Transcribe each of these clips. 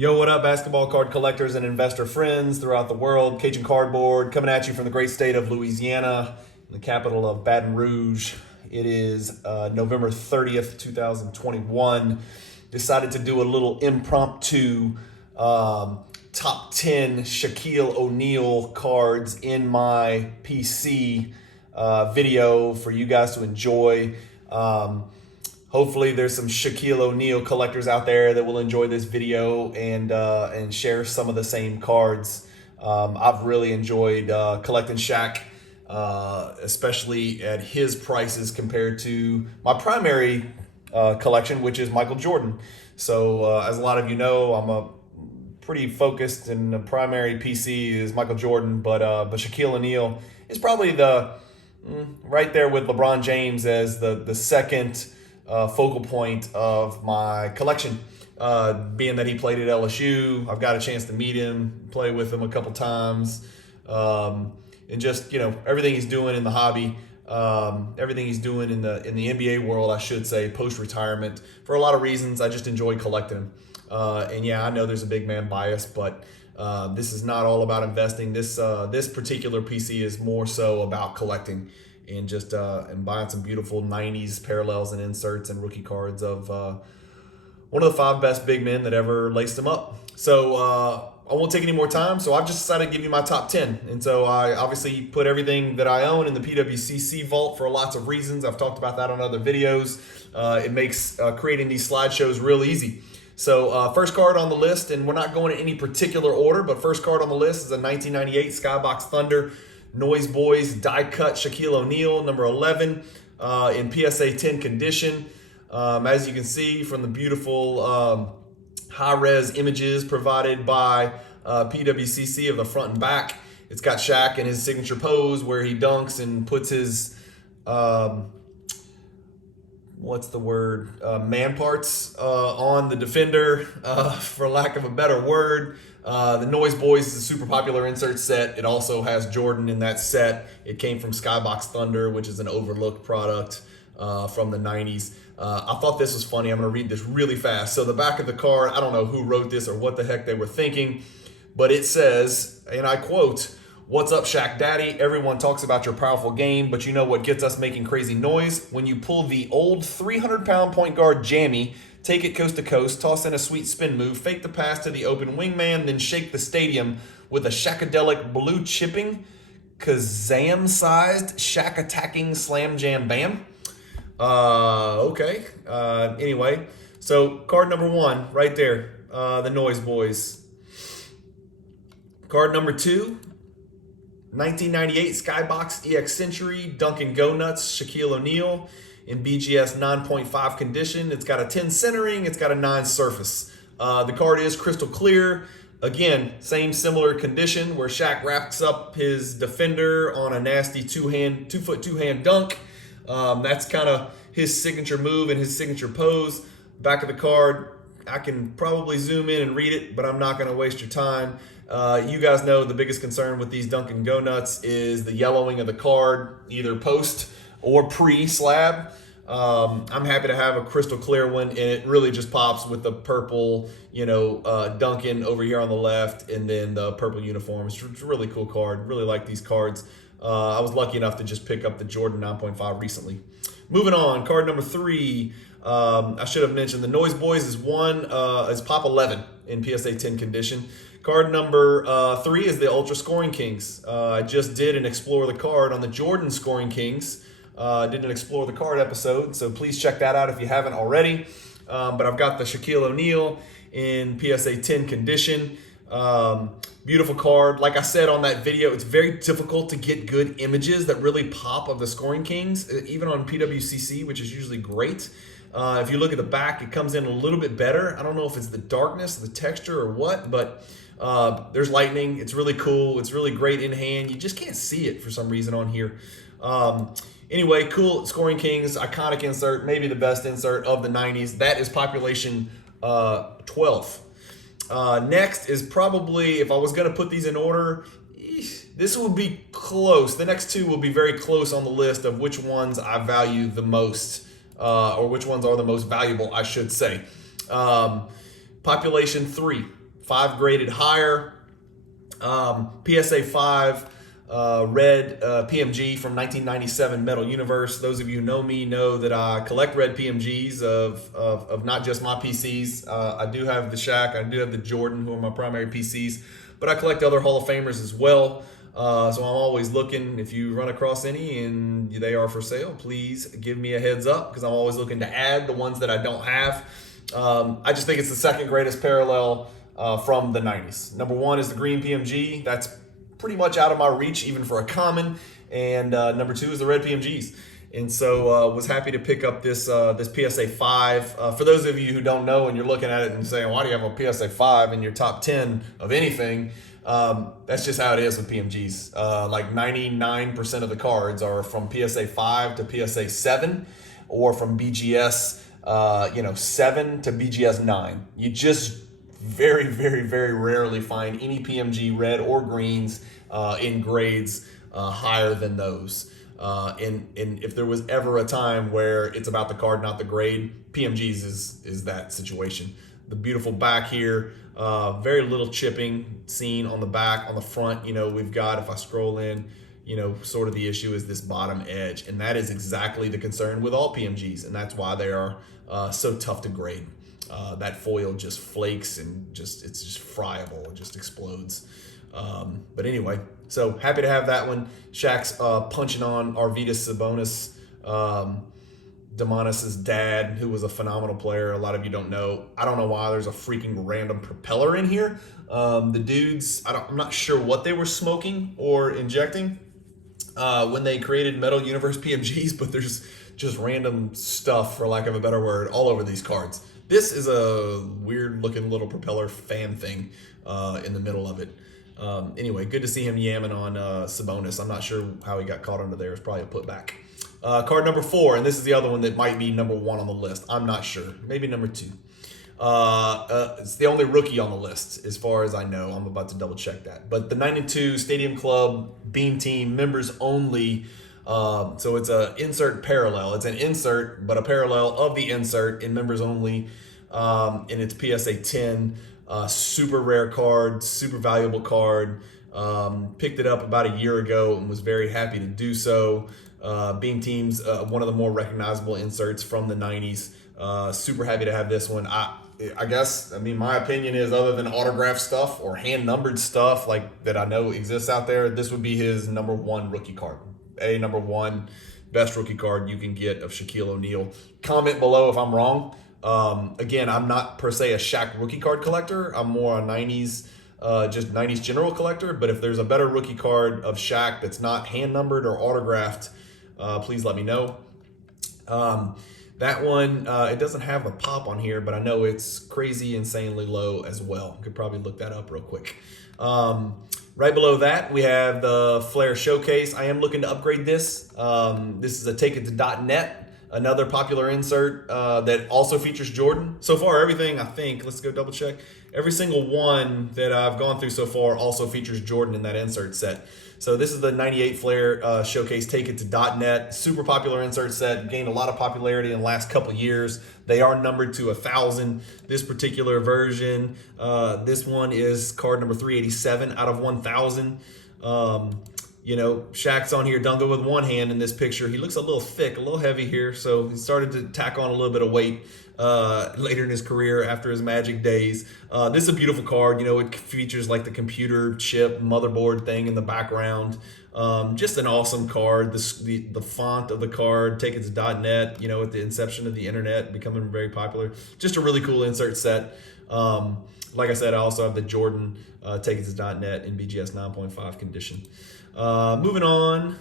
Yo, what up, basketball card collectors and investor friends throughout the world? Cajun Cardboard coming at you from the great state of Louisiana, the capital of Baton Rouge. It is November 30th, 2021. Decided to do a little impromptu top 10 Shaquille O'Neal cards in my PC video for you guys to enjoy. Hopefully there's some Shaquille O'Neal collectors out there that will enjoy this video and share some of the same cards. I've really enjoyed collecting Shaq, especially at his prices compared to my primary collection, which is Michael Jordan. So as a lot of you know, I'm a pretty focused, and the primary PC is Michael Jordan, but Shaquille O'Neal is probably the right there with LeBron James as the second focal point of my collection, being that he played at LSU. I've got a chance to meet him, play with him a couple times, and just, everything he's doing in the hobby, everything he's doing in the NBA world, I should say, post-retirement. For a lot of reasons, I just enjoy collecting him. And yeah, I know there's a big man bias, but this is not all about investing. This particular PC is more so about collecting and just and buying some beautiful 90s parallels and inserts and rookie cards of one of the 5 best big men that ever laced them up. So I won't take any more time. So I've just decided to give you my top 10. And so I obviously put everything that I own in the PWCC Vault for lots of reasons. I've talked about that on other videos. It makes creating these slideshows real easy. So first card on the list, and we're not going in any particular order, but first card on the list is a 1998 Skybox Thunder Noise Boys die cut Shaquille O'Neal, number 11, in PSA 10 condition. As you can see from the beautiful high-res images provided by PWCC of the front and back, it's got Shaq in his signature pose where he dunks and puts his man parts on the defender, for lack of a better word. The Noise Boys is a super popular insert set. It also has Jordan in that set. It came from Skybox Thunder, which is an overlooked product from the 90s. I thought this was funny. I'm going to read this really fast. So the back of the card, I don't know who wrote this or what the heck they were thinking, but it says, and I quote, "What's up, Shaq Daddy? Everyone talks about your powerful game, but you know what gets us making crazy noise? When you pull the old 300-pound point guard jammy, take it coast to coast, toss in a sweet spin move, fake the pass to the open wingman, then shake the stadium with a Shaqadelic blue chipping, Kazam-sized Shaq attacking slam jam bam." Okay. Anyway, so card number 1 right there, the Noise Boys. Card number 2, 1998 Skybox EX Century Dunkin' Go Nuts Shaquille O'Neal in BGS 9.5 condition. It's got a 10 centering. It's got a 9 surface. The card is crystal clear. Again, similar condition where Shaq wraps up his defender on a nasty 2-foot two-hand dunk. That's kind of his signature move and his signature pose. Back of the card, I can probably zoom in and read it, but I'm not going to waste your time. You guys know the biggest concern with these Dunkin' Go Nuts is the yellowing of the card, either post or pre-slab. I'm happy to have a crystal clear one, and it really just pops with the purple, Dunkin' over here on the left, and then the purple uniform. It's a really cool card. Really like these cards. I was lucky enough to just pick up the Jordan 9.5 recently. Moving on, card number 3. I should have mentioned the Noise Boys is Pop 11 in PSA 10 condition. Card number 3 is the Ultra Scoring Kings. I just did an Explore the Card on the Jordan Scoring Kings. Did an Explore the Card episode, so please check that out if you haven't already. But I've got the Shaquille O'Neal in PSA 10 condition. Beautiful card. Like I said on that video, it's very difficult to get good images that really pop of the Scoring Kings, even on PWCC, which is usually great. If you look at the back, it comes in a little bit better. I don't know if it's the darkness, the texture, or what, but there's lightning. It's really cool. It's really great in hand. You just can't see it for some reason on here. Anyway, cool Scoring Kings, iconic insert, maybe the best insert of the 90s. That is population 12. Next is probably, if I was going to put these in order, this will be close. The next 2 will be very close on the list of which ones I value the most, or which ones are the most valuable, I should say. Population 3, 5 graded higher. PSA 5 red PMG from 1997 Metal Universe. Those of you who know me know that I collect red PMGs of not just my PCs. I do have the Shaq, I do have the Jordan, who are my primary PCs, but I collect other Hall of Famers as well. So I'm always looking. If you run across any and they are for sale, please give me a heads up, because I'm always looking to add the ones that I don't have. I just think it's the second greatest parallel from the 90s. Number 1 is the green PMG. That's pretty much out of my reach, even for a common. And number 2 is the red PMGs. And so was happy to pick up this PSA 5. For those of you who don't know and you're looking at it and saying, why do you have a PSA 5 in your top 10 of anything? That's just how it is with PMGs. Like 99% of the cards are from PSA 5 to PSA 7, or from BGS 7 to BGS 9. You just very, very, very rarely find any PMG red or greens in grades higher than those. And if there was ever a time where it's about the card, not the grade, PMGs is that situation. The beautiful back here, very little chipping seen on the back. On the front, we've got, if I scroll in, sort of the issue is this bottom edge. And that is exactly the concern with all PMGs. And that's why they are so tough to grade. That foil just flakes and it's just friable. It just explodes. But anyway, so happy to have that one. Shaq's punching on Arvydas Sabonis, Demonis's dad, who was a phenomenal player. A lot of you don't know. I don't know why there's a freaking random propeller in here. The dudes, I'm not sure what they were smoking or injecting when they created Metal Universe PMGs, but there's just random stuff, for lack of a better word, all over these cards. This is a weird looking little propeller fan thing in the middle of it. Anyway, good to see him yamming on Sabonis. I'm not sure how he got caught under there. It's probably a putback. Card number 4, and this is the other one that might be number 1 on the list. I'm not sure. Maybe number 2. It's the only rookie on the list, as far as I know. I'm about to double check that. But the 92 Stadium Club Beam Team members only. So it's an insert parallel. It's an insert, but a parallel of the insert in members only. And it's PSA 10. Super rare card, super valuable card. Picked it up about a year ago and was very happy to do so. Beam Team's one of the more recognizable inserts from the 90s. Super happy to have this one. I guess, my opinion is, other than autograph stuff or hand-numbered stuff like that I know exists out there, this would be his number 1 rookie card. Number 1 best rookie card you can get of Shaquille O'Neal. Comment below if I'm wrong. Again, I'm not per se a Shaq rookie card collector. I'm more a 90s, just 90s general collector. But if there's a better rookie card of Shaq that's not hand-numbered or autographed, please let me know. That one, it doesn't have a pop on here, but I know it's crazy, insanely low as well. Could probably look that up real quick. Right below that, we have the Flair Showcase. I am looking to upgrade this. This is a Take It to .net, another popular insert that also features Jordan. So far, everything, I think, let's go double check. Every single one that I've gone through so far also features Jordan in that insert set. So this is the 98 Flair Showcase Take It to .net. Super popular insert set. Gained a lot of popularity in the last couple years. They are numbered to 1,000. This particular version, this one is card number 387 out of 1,000. Shaq's on here, Dunga with one hand in this picture. He looks a little thick, a little heavy here. So he started to tack on a little bit of weight later in his career after his Magic days. This is a beautiful card. It features like the computer chip motherboard thing in the background. Just an awesome card. The font of the card, Take It to .net, at the inception of the internet, becoming very popular. Just a really cool insert set. Like I said, I also have the Jordan Take It to .net in BGS 9.5 condition. Moving on.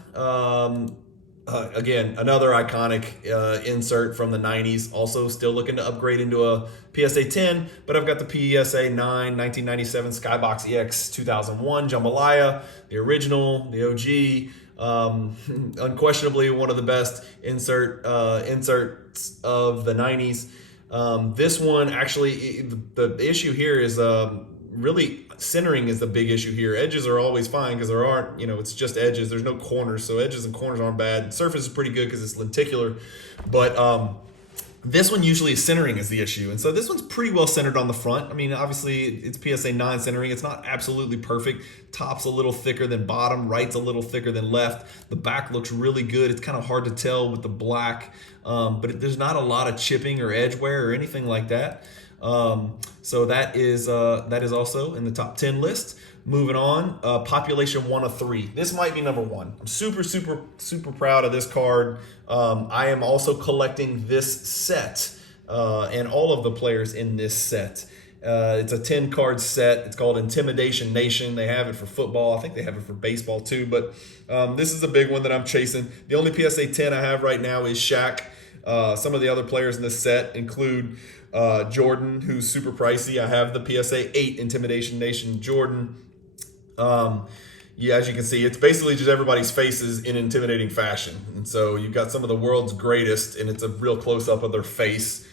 Again, another iconic insert from the 90s. Also still looking to upgrade into a PSA 10, but I've got the PSA 9 1997 Skybox EX 2001 Jambalaya, the original, the OG. Unquestionably one of the best inserts of the 90s. This one, actually, the issue here is really centering is the big issue here. Edges are always fine because there aren't, it's just edges. There's no corners, so edges and corners aren't bad. Surface is pretty good because it's lenticular, but This one usually is centering is the issue. And so this one's pretty well centered on the front. I mean, obviously it's PSA 9 centering. It's not absolutely perfect. Top's a little thicker than bottom. Right's a little thicker than left. The back looks really good. It's kind of hard to tell with the black, but there's not a lot of chipping or edge wear or anything like that. So that is also in the top 10 list. Moving on, population 1 of 3. This might be number 1. I'm super proud of this card. I am also collecting this set and all of the players in this set. It's a 10 card set. It's called Intimidation Nation. They have it for football. I think they have it for baseball too, but this is a big one that I'm chasing. The only PSA 10 I have right now is Shaq. Some of the other players in this set include Jordan, who's super pricey. I have the PSA 8 Intimidation Nation Jordan. Yeah, as you can see, it's basically just everybody's faces in intimidating fashion. And so you've got some of the world's greatest, and it's a real close-up of their face,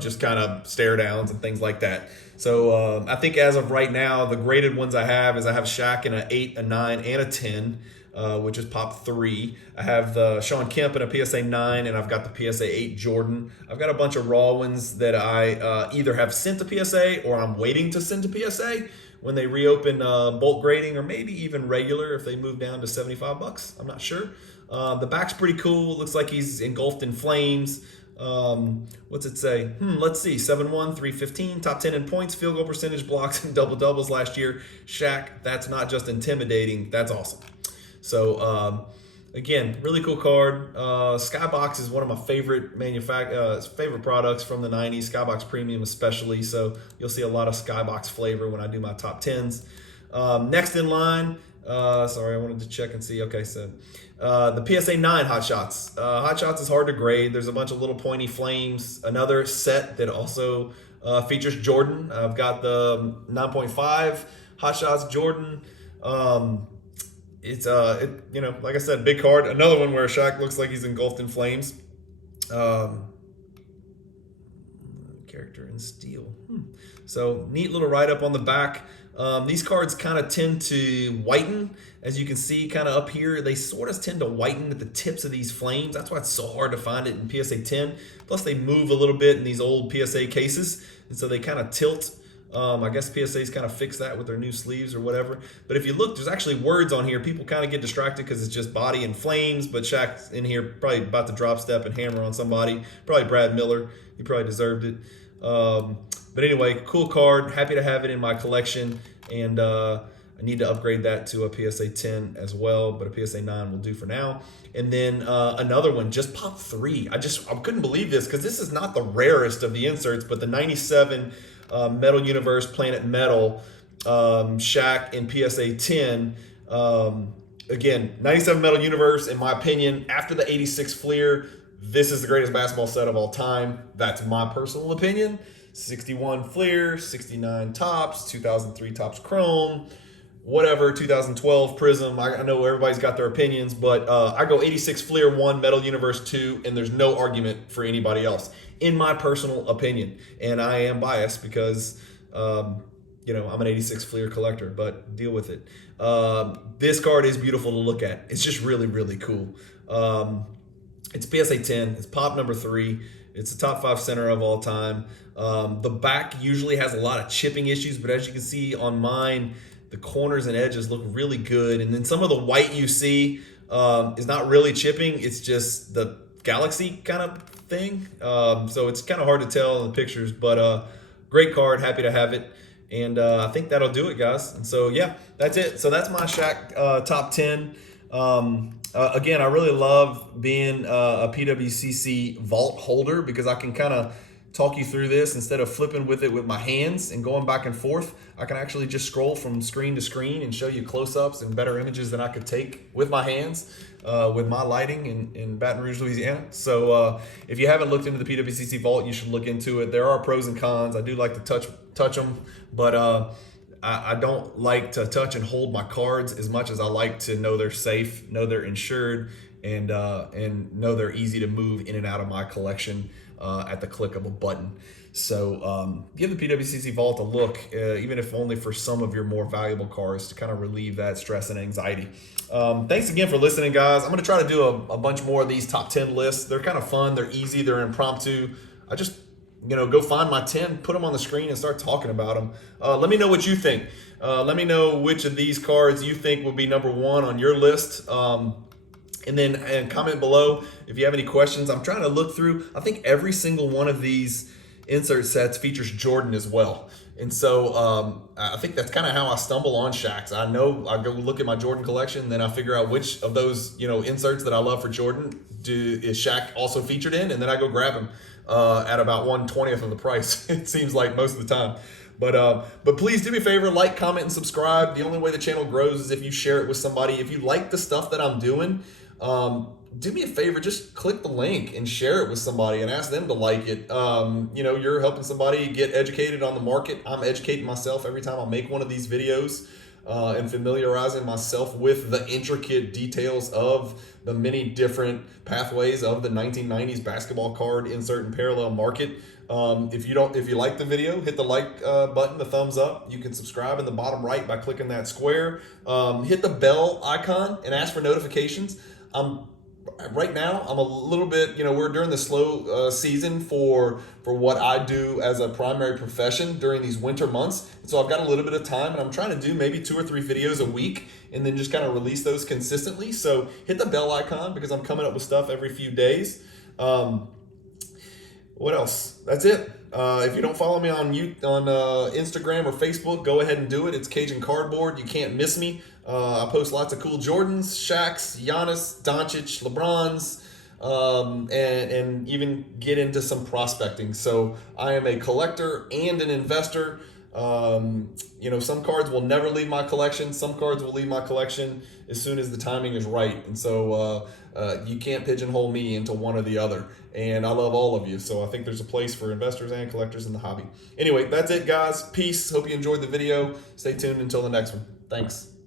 just kind of stare downs and things like that. So I think as of right now, the graded ones I have Shaq in an 8, a 9, and a 10, which is pop 3. I have the Sean Kemp in a PSA 9, and I've got the PSA 8 Jordan. I've got a bunch of raw ones that I either have sent to PSA or I'm waiting to send to PSA when they reopen bulk grading, or maybe even regular if they move down to $75. I'm not sure. The back's pretty cool. It looks like he's engulfed in flames. What's it say? Let's see. 7'1", 315, top 10 in points, field goal percentage, blocks, and double doubles last year. Shaq, that's not just intimidating. That's awesome. So again, really cool card. Skybox is one of my favorite favorite products from the 90s. Skybox Premium especially. So you'll see a lot of Skybox flavor when I do my top 10s. Next in line, sorry, I wanted to check and see. Okay, so the PSA 9 Hotshots. Hotshots is hard to grade. There's a bunch of little pointy flames. Another set that also features Jordan. I've got the 9.5 Hotshots Jordan. It's like I said, big card. Another one where Shaq looks like he's engulfed in flames. Character in steel. So neat little write-up on the back. These cards kind of tend to whiten. As you can see kind of up here, they sort of tend to whiten at the tips of these flames. That's why it's so hard to find it in PSA 10. Plus they move a little bit in these old PSA cases, and so they kind of tilt. I guess PSA's kind of fixed that with their new sleeves or whatever. But if you look, there's actually words on here. People kind of get distracted because it's just body and flames, but Shaq's in here probably about to drop step and hammer on somebody. Probably Brad Miller. He probably deserved it. But anyway, cool card. Happy to have it in my collection. And I need to upgrade that to a PSA 10 as well, but a PSA 9 will do for now. And then another one, just pop 3. I couldn't believe this because this is not the rarest of the inserts, but the 97 Metal Universe Planet Metal Shaq in PSA 10. Again, 97 Metal Universe, in my opinion, after the 86 Fleer, this is the greatest basketball set of all time. That's my personal opinion. 61 Fleer, 69 Tops, 2003 Tops Chrome, whatever, 2012 Prism. I know everybody's got their opinions, but I go 86 Fleer 1, Metal Universe 2, and there's no argument for anybody else, in my personal opinion. And I am biased because, I'm an 86 Fleer collector, but deal with it. This card is beautiful to look at. It's just really, really cool. It's PSA 10. It's pop number 3. It's the top 5 center of all time. The back usually has a lot of chipping issues, but as you can see on mine, the corners and edges look really good. And then some of the white you see is not really chipping. It's just the galaxy kind of thing. So it's kind of hard to tell in the pictures, but great card. Happy to have it. And I think that'll do it, guys. And so, yeah, that's it. So that's my Shaq top 10. Again, I really love being a PWCC Vault holder because I can kind of talk you through this instead of flipping with it with my hands and going back and forth. I can actually just scroll from screen to screen and show you close-ups and better images than I could take with my hands with my lighting in Baton Rouge, Louisiana. So if you haven't looked into the PWCC Vault, you should look into it. There are pros and cons. I do like to touch them, but I don't like to touch and hold my cards as much as I like to know they're safe, know they're insured, and know they're easy to move in and out of my collection at the click of a button. So give the PWCC Vault a look, even if only for some of your more valuable cards to kind of relieve that stress and anxiety. Thanks again for listening, guys. I'm going to try to do a bunch more of these top 10 lists. They're kind of fun. They're easy. They're impromptu. I just, go find my 10, put them on the screen, and start talking about them. Let me know what you think. Let me know which of these cards you think will be number one on your list. And comment below if you have any questions. I'm trying to look through. I think every single one of these insert sets features Jordan as well. And so I think that's kind of how I stumble on Shaqs. I know I go look at my Jordan collection, then I figure out which of those inserts that I love for Jordan is Shaq also featured in, and then I go grab them at about 1/20th of the price. It seems like most of the time. But please do me a favor, like, comment, and subscribe. The only way the channel grows is if you share it with somebody. If you like the stuff that I'm doing, do me a favor, just click the link and share it with somebody and ask them to like it. You're helping somebody get educated on the market. I'm educating myself every time I make one of these videos and familiarizing myself with the intricate details of the many different pathways of the 1990s basketball card insert and parallel market. If you like the video, hit the like button, the thumbs up. You can subscribe in the bottom right by clicking that square. Hit the bell icon and ask for notifications. Right now, I'm a little bit, we're during the slow season for what I do as a primary profession during these winter months. So I've got a little bit of time, and I'm trying to do maybe 2 or 3 videos a week and then just kind of release those consistently. So hit the bell icon because I'm coming up with stuff every few days. What else? That's it. If you don't follow me on Instagram or Facebook, go ahead and do it. It's Cajun Cardboard. You can't miss me. I post lots of cool Jordans, Shaqs, Giannis, Doncic, LeBrons, and even get into some prospecting. So I am a collector and an investor. Some cards will never leave my collection. Some cards will leave my collection as soon as the timing is right. And so you can't pigeonhole me into one or the other. And I love all of you. So I think there's a place for investors and collectors in the hobby. Anyway, that's it, guys. Peace. Hope you enjoyed the video. Stay tuned until the next one. Thanks.